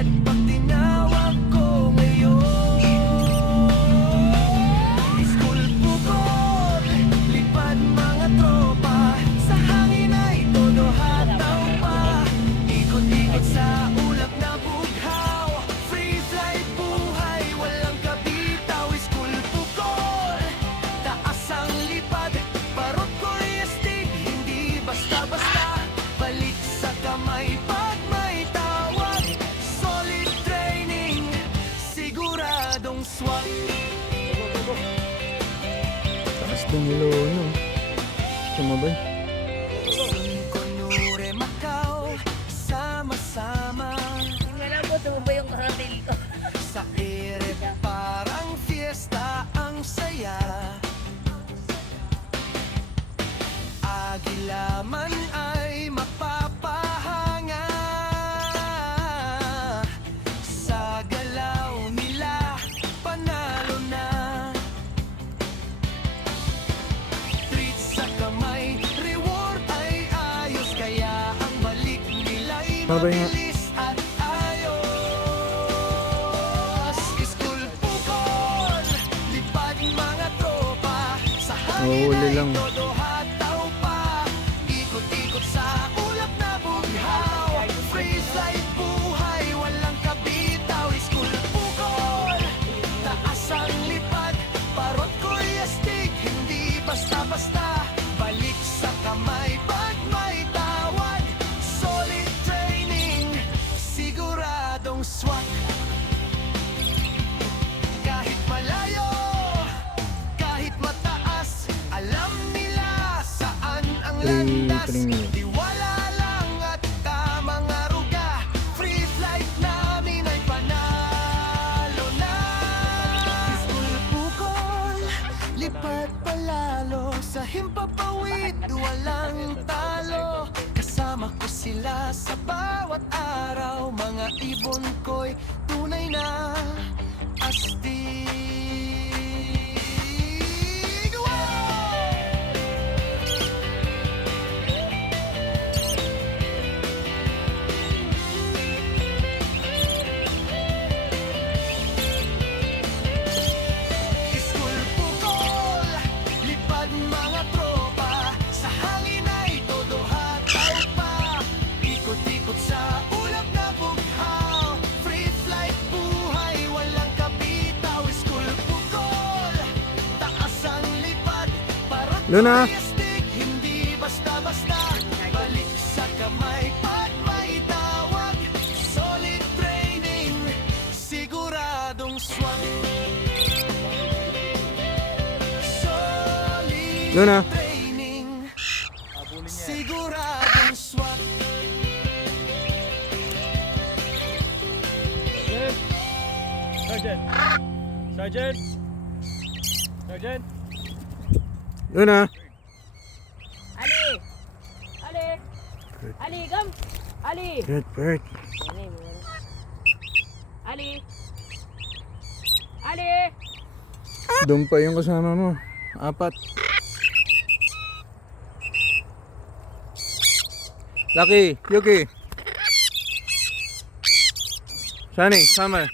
agad pag tinawag ko ngayon. School bukod, lipad mga tropa, sa hangin ay todo hataw pa. Ikot-ikot sa ulap na bughaw, free flight buhay, walang kabitaw. School bukod, taas ang lipad, parot ko'y astig, hindi basta-basta. Balik sa kamay pag may tawag, solid training, siguradong swak. Taas ng Iloilo. Sumabay. Kunure Macau, sama-sama Tingnan mo, tumubay yung karatil ko. sa ere, parang fiesta ang saya. Agila man ay mapapahanga sa galaw nila, panalo na. Treat sa kamay, reward ay ayos, kaya ang balik nila'y Babay nga. mabilis at ayos. School bukol, lipad mga tropa, sa hangin Mahuli ay lang. todo hataw pa. Ikot-ikot sa ulap na bughaw, free flight buhay, walang kabitaw. School bukol, taas ang lipad, parot ko'y astig, hindi basta-basta. Balik sa kamay pag may tawag, solid training, siguradong swak. Kahit malayo, kahit mataas, alam nila saan ang landas. 3 minutes. Tiwala lang at tamang aruga, free flight namin ay panalo na. School bukol, lipad palalo, sa himpapawid walang talo. Kasama ko sila sa bawat araw, mga ibon ko'y tunay na astig. School bukol, lipad mga tropa, sa hangin ay todo hataw pa. Ikot-ikot sa ulap na bughaw, free flight buhay, walang kabitaw. School bukol, taas ang lipad, parot Luna. ko'y astig, hindi basta-basta. Balik sa kamay pag may tawag, solid training, siguradong swak. Solid Luna. training, siguradong swak. Sergeant! Sergeant! Sergeant! Luna. Ali! Ali! Ali, gam! Ali! Bert. Ali! Ali! Doon pa yung kasama mo. 4. Lucky, Yuki. Sunny, Summer.